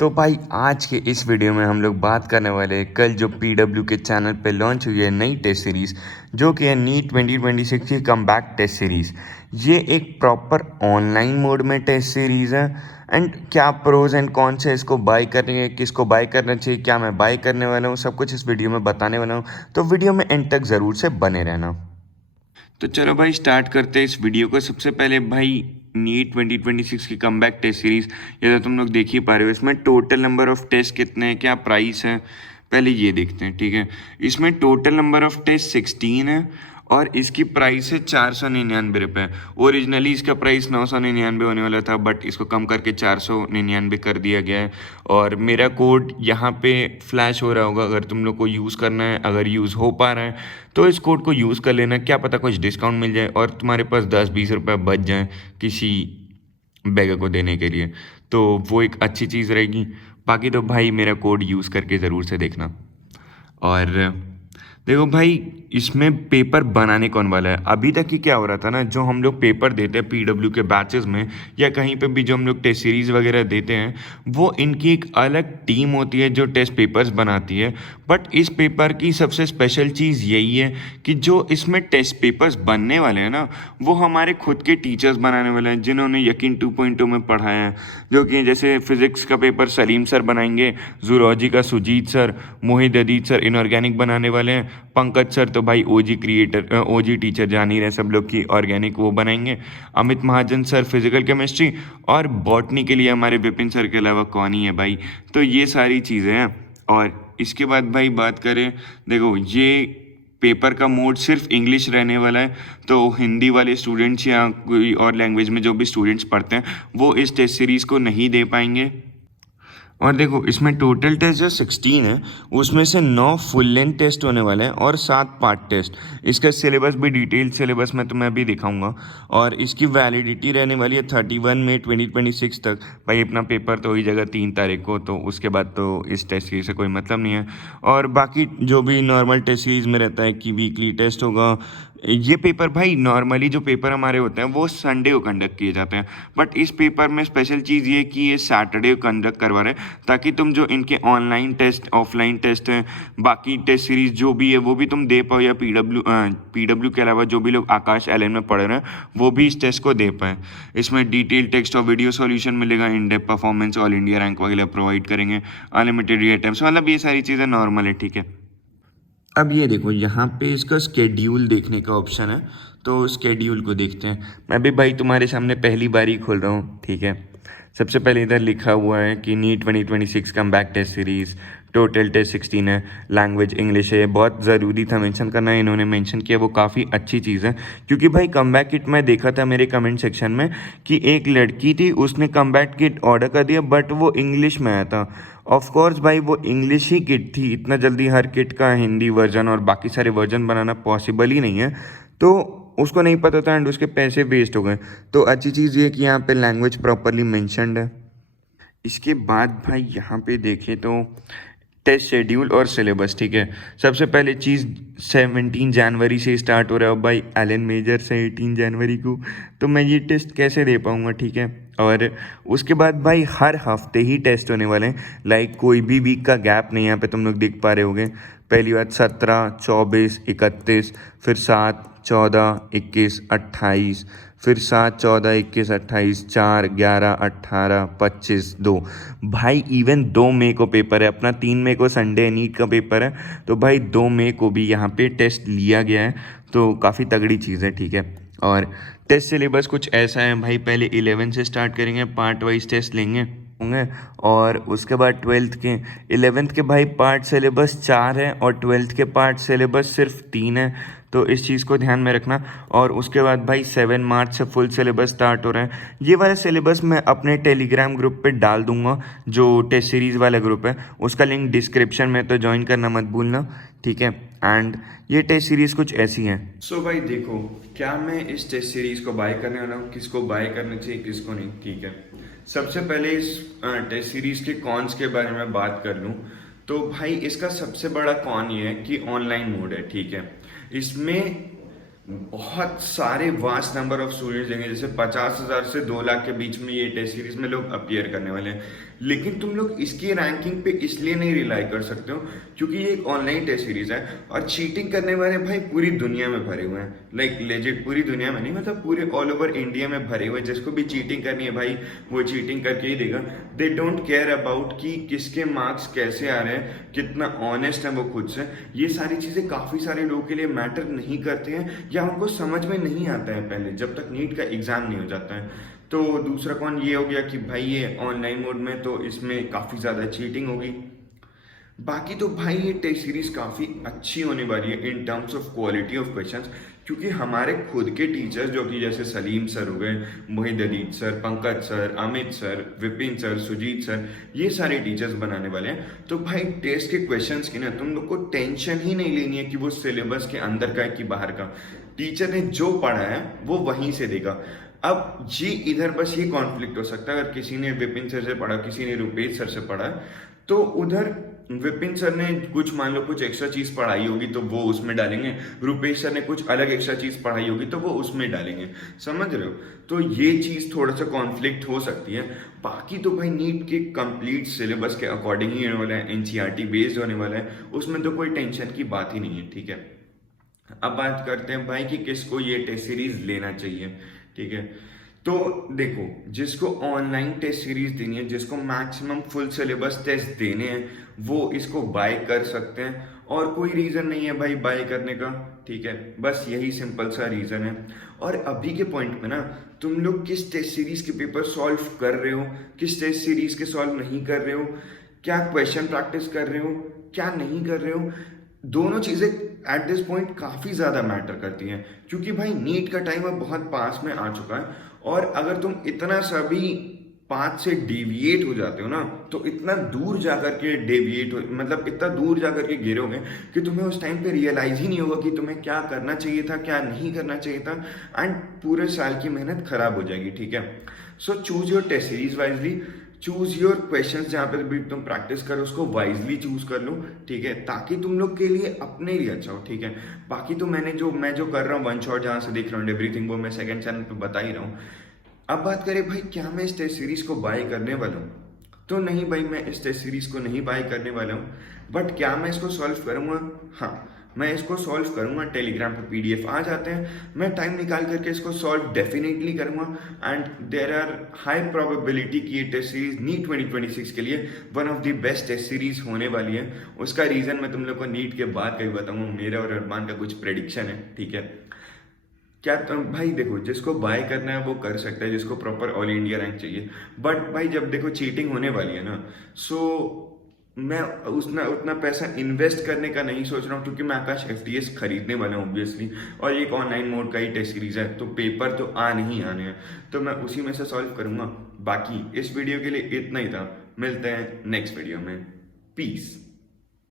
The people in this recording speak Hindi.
तो भाई आज के इस वीडियो में हम लोग बात करने वाले हैं कल जो पीडब्ल्यू के चैनल पे लॉन्च हुई है नई टेस्ट सीरीज़ जो कि है नीट 2026 की कमबैक टेस्ट सीरीज़। ये एक प्रॉपर ऑनलाइन मोड में टेस्ट सीरीज़ है। एंड क्या प्रोज एंड कॉन्स है इसको बाय करने के, किसको बाय करना चाहिए, क्या मैं बाय करने वाला हूँ, सब कुछ इस वीडियो में बताने वाला हूँ। तो वीडियो में एंड तक ज़रूर से बने रहना। तो चलो भाई स्टार्ट करते हैं इस वीडियो को। सबसे पहले भाई नीट 2026 की कमबैक टेस्ट सीरीज, ये तो तुम लोग देख ही पा रहे हो। इसमें टोटल नंबर ऑफ टेस्ट कितने हैं, क्या प्राइस है, पहले ये देखते हैं। ठीक है, इसमें टोटल नंबर ऑफ टेस्ट 16 है और इसकी प्राइस है 499 रुपये। ओरिजिनली इसका प्राइस 999 होने वाला था, बट इसको कम करके 499 कर दिया गया है। और मेरा कोड यहाँ पे फ्लैश हो रहा होगा, अगर तुम लोग को यूज़ करना है, अगर यूज़ हो पा रहा है तो इस कोड को यूज़ कर लेना। क्या पता कुछ डिस्काउंट मिल जाए और तुम्हारे पास 10-20 रुपये बच जाए किसी बैगर को देने के लिए, तो वो एक अच्छी चीज़ रहेगी। बाकी तो भाई मेरा कोड यूज़ करके ज़रूर से देखना। और देखो भाई, इसमें पेपर बनाने कौन वाला है। अभी तक की क्या हो रहा था ना, जो हम लोग पेपर देते हैं पीडब्ल्यू के बैचेस में या कहीं पे भी जो हम लोग टेस्ट सीरीज़ वगैरह देते हैं, वो इनकी एक अलग टीम होती है जो टेस्ट पेपर्स बनाती है। बट इस पेपर की सबसे स्पेशल चीज़ यही है कि जो इसमें टेस्ट पेपर्स बनने वाले हैं ना, वो हमारे खुद के टीचर्स बनाने वाले हैं जिन्होंने यकीन 2.0 में पढ़ाया है। जो कि जैसे फिज़िक्स का पेपर सलीम सर बनाएंगे, जूलॉजी का सुजीत सर, मोहित अदीत सर इनऑर्गेनिक बनाने वाले हैं, पंकज सर तो भाई ओजी टीचर जान ही रहे सब लोग की, ऑर्गेनिक वो बनाएंगे, अमित महाजन सर फिजिकल केमिस्ट्री, और बॉटनी के लिए हमारे विपिन सर के अलावा कौन ही है भाई। तो ये सारी चीज़ें हैं। और इसके बाद भाई बात करें, देखो ये पेपर का मोड सिर्फ इंग्लिश रहने वाला है, तो हिंदी वाले स्टूडेंट्स या कोई और लैंग्वेज में जो भी स्टूडेंट्स पढ़ते हैं वो इस टेस्ट सीरीज़ को नहीं दे पाएंगे। और देखो इसमें टोटल टेस्ट जो 16 है उसमें से 9 फुल लेंथ टेस्ट होने वाले हैं और 7 पार्ट टेस्ट। इसका सिलेबस भी डिटेल सिलेबस में तुम्हें अभी दिखाऊंगा। और इसकी वैलिडिटी रहने वाली है 31 मई 2026 तक। भाई अपना पेपर तो ही जगह 3 तारीख को, तो उसके बाद तो इस टेस्ट सीरीज से कोई मतलब नहीं है। और बाकी जो भी नॉर्मल टेस्ट सीरीज में रहता है कि वीकली टेस्ट होगा। ये पेपर भाई नॉर्मली जो पेपर हमारे होते हैं वो संडे को कंडक्ट किए जाते हैं, बट इस पेपर में स्पेशल चीज़ ये कि ये सैटरडे को कंडक्ट करवा रहे हैं, ताकि तुम जो इनके ऑनलाइन टेस्ट ऑफलाइन टेस्ट हैं, बाकी टेस्ट सीरीज जो भी है वो भी तुम दे पाओ, या पीडब्ल्यू के अलावा जो भी लोग आकाश एलएन में पढ़ रहे हैं वो भी इस टेस्ट को दे पाए। इसमें डिटेल टेक्स्ट और वीडियो सॉल्यूशन मिलेगा, in depth performance, all India rank वगैरह प्रोवाइड करेंगे, अनलिमिटेड रीड टाइम्स, मतलब ये सारी चीज़ें नॉर्मल है। ठीक है, अब ये देखो यहाँ पे इसका स्केड्यूल देखने का ऑप्शन है, तो स्केड्यूल को देखते हैं। मैं भी भाई तुम्हारे सामने पहली बार ही खोल रहा हूँ। ठीक है, सबसे पहले इधर लिखा हुआ है कि NEET 2026 come back test series, total test 16 है, लैंग्वेज इंग्लिश है। बहुत ज़रूरी था मेंशन करना, इन्होंने मेंशन किया, वो काफ़ी अच्छी चीज़ है। क्योंकि भाई कम बैक किट मैं देखा था मेरे कमेंट सेक्शन में कि एक लड़की थी, उसने कम बैक किट ऑर्डर कर दिया बट वो इंग्लिश में आया था। ऑफ कोर्स भाई वो इंग्लिश ही किट थी, इतना जल्दी हर किट का हिंदी वर्जन और बाकी सारे वर्जन बनाना पॉसिबल ही नहीं है, तो उसको नहीं पता था एंड उसके पैसे वेस्ट हो गए। तो अच्छी चीज़ ये कि यहाँ पे लैंग्वेज प्रॉपरली मेंशन्ड है। इसके बाद भाई यहाँ पे देखें तो टेस्ट शेड्यूल और सिलेबस। ठीक है, सबसे पहले चीज़ 17 जनवरी से स्टार्ट हो रहा है भाई, एलन मेजर से 18 जनवरी को, तो मैं ये टेस्ट कैसे दे पाऊँगा। ठीक है, और उसके बाद भाई हर हफ्ते ही टेस्ट होने वाले हैं, लाइक कोई भी वीक का गैप नहीं। यहाँ पे तुम लोग देख पा रहे होगे, पहली बात 17, 24, 31, फिर 7, 14, 21, 28, फिर 7, 14, 21, 28, 4, 11, 18, 25, 2। भाई इवन 2 मई को पेपर है अपना, 3 मई को संडे नीट का पेपर है, तो भाई 2 मई को भी यहाँ पे टेस्ट लिया गया है, तो काफ़ी तगड़ी चीज़ है। ठीक है, और टेस्ट सिलेबस कुछ ऐसा है भाई, पहले 11 से स्टार्ट करेंगे, पार्ट वाइज टेस्ट लेंगे होंगे, और उसके बाद 12th के 11th के भाई पार्ट सिलेबस 4 है और 12th के पार्ट सिलेबस सिर्फ 3 है, तो इस चीज़ को ध्यान में रखना। और उसके बाद भाई 7 मार्च से फुल सिलेबस स्टार्ट हो रहा है। ये वाला सिलेबस मैं अपने टेलीग्राम ग्रुप पे डाल दूंगा, जो टेस्ट सीरीज़ वाला ग्रुप है, उसका लिंक डिस्क्रिप्शन में, तो ज्वाइन करना मत भूलना। ठीक है, एंड ये टेस्ट सीरीज़ कुछ ऐसी हैं। सो भाई देखो, क्या मैं इस टेस्ट सीरीज़ को बाय करने वाला हूँ, किसको बाय करना चाहिए किसको नहीं। ठीक है, सबसे पहले इस टेस्ट सीरीज़ के कॉन्स के बारे में बात कर लूँ, तो भाई इसका सबसे बड़ा कॉन ये है कि ऑनलाइन मोड है। ठीक है, इसमें बहुत सारे वास्ट नंबर ऑफ स्टूडेंट्स देंगे, जैसे 50,000 से 2 लाख के बीच में ये टेस्ट सीरीज में लोग अपीयर करने वाले हैं। लेकिन तुम लोग इसकी रैंकिंग पे इसलिए नहीं रिलाई कर सकते हो क्योंकि ये एक ऑनलाइन टेस्ट सीरीज है और चीटिंग करने वाले भाई पूरी दुनिया में भरे हुए हैं। लाइक लेजिट पूरी दुनिया में नहीं, मतलब पूरे ऑल ओवर इंडिया में भरे हुए हैं। जिसको भी चीटिंग करनी है भाई वो चीटिंग करके ही देगा। दे डोंट केयर अबाउट कि किसके मार्क्स कैसे आ रहे हैं, कितना ऑनेस्ट है वो खुद से। ये सारी चीज़ें काफ़ी सारे लोगों के लिए मैटर नहीं करती हैं या उनको समझ में नहीं आता है पहले, जब तक नीट का एग्ज़ाम नहीं हो जाता है। तो दूसरा कौन ये हो गया कि भाई ये ऑनलाइन मोड में तो इसमें काफ़ी ज़्यादा चीटिंग होगी। बाकी तो भाई ये टेस्ट सीरीज काफ़ी अच्छी होने वाली है in terms of quality of questions, क्योंकि हमारे खुद के टीचर्स जो कि जैसे सलीम सर हो गए, मोहित अलीद sir, Pankaj sir, Amit sir, Vipin sir, Sujeet sir, ये सारे टीचर्स बनाने वाले हैं। तो भाई टेस्ट के क्वेश्चंस की ना तुम लोग को टेंशन ही नहीं लेनी है कि वो सिलेबस के अंदर का है कि बाहर का। टीचर ने जो पढ़ा है वो वहीं से देगा। अब जी इधर बस ये कॉन्फ्लिक्ट हो सकता है, अगर किसी ने विपिन सर से पढ़ा, किसी ने रुपेश सर से पढ़ा, तो उधर विपिन सर ने कुछ मान लो कुछ एक्स्ट्रा चीज पढ़ाई होगी तो वो उसमें डालेंगे, रुपेश सर ने कुछ अलग एक्स्ट्रा चीज पढ़ाई होगी तो वो उसमें डालेंगे। समझ रहे हो? तो ये चीज थोड़ा सा कॉन्फ्लिक्ट हो सकती है। बाकी तो भाई नीट के कंप्लीट सिलेबस के अकॉर्डिंग ही होने वाला है, एनसीईआरटी बेस्ड होने वाला है, उसमें तो कोई टेंशन की बात ही नहीं है। ठीक है, अब बात करते हैं भाई कि किसको ये टेस्ट सीरीज लेना चाहिए। ठीक है, तो देखो जिसको ऑनलाइन टेस्ट सीरीज देनी है, जिसको मैक्सिमम फुल सिलेबस टेस्ट देने हैं, वो इसको बाय कर सकते हैं और कोई रीज़न नहीं है भाई बाय करने का। ठीक है, बस यही सिंपल सा रीज़न है। और अभी के पॉइंट में ना तुम लोग किस टेस्ट सीरीज के पेपर सॉल्व कर रहे हो, किस टेस्ट सीरीज के सॉल्व नहीं कर रहे हो, क्या क्वेश्चन प्रैक्टिस कर रहे हो, क्या नहीं कर रहे हो, दोनों चीज़ें एट दिस पॉइंट काफ़ी ज़्यादा मैटर करती हैं। क्योंकि भाई नीट का टाइम अब बहुत पास में आ चुका है और अगर तुम इतना सा भी पाथ से डेविएट हो जाते हो ना, तो इतना दूर जाकर के डेविएट हो, मतलब इतना दूर जाकर के गिरोगे कि तुम्हें उस टाइम पे रियलाइज ही नहीं होगा कि तुम्हें क्या करना चाहिए था, क्या नहीं करना चाहिए था, एंड पूरे साल की मेहनत खराब हो जाएगी। ठीक है, so choose your test series wisely, choose your questions, जहाँ पे भी तुम प्रैक्टिस करो उसको वाइजली चूज कर लो। ठीक है, ताकि तुम लोग के लिए अपने लिए अच्छा हो। ठीक है, बाकी तो मैं जो कर रहा हूँ वन शॉट जहाँ से देख रहा हूँ एवरीथिंग, वो मैं सेकंड चैनल पे बता ही रहा हूँ। अब बात करें भाई क्या मैं इस टेस्ट सीरीज को बाय करने वाला हूँ, तो नहीं भाई मैं इस टेस्ट सीरीज को नहीं बाय करने वाला हूँ। बट क्या मैं इसको सॉल्व करूँगा? हाँ, मैं इसको सॉल्व करूंगा। टेलीग्राम पे पीडीएफ आ जाते हैं, मैं टाइम निकाल करके इसको सॉल्व डेफिनेटली करूंगा। And there are high probability कि ये टेस्ट सीरीज नीट 2026 के लिए one of the best test series होने वाली है। उसका रीजन मैं तुम लोग को नीट के बाद कभी बताऊंगा, मेरा और अरमान का कुछ प्रेडिक्शन है। ठीक है, क्या तुम भाई देखो जिसको बाय करना है वो कर सकता है, जिसको प्रॉपर ऑल इंडिया रैंक चाहिए। बट भाई जब देखो चीटिंग होने वाली है ना, सो मैं उतना पैसा इन्वेस्ट करने का नहीं सोच रहा हूँ, क्योंकि मैं आकाश एफटीएस खरीदने वाला हूँ ऑब्वियसली, और एक ऑनलाइन मोड का ही टेस्ट सीरीज है तो पेपर तो आने ही आने हैं, तो मैं उसी में से सॉल्व करूंगा। बाकी इस वीडियो के लिए इतना ही था, मिलते हैं नेक्स्ट वीडियो में। पीस।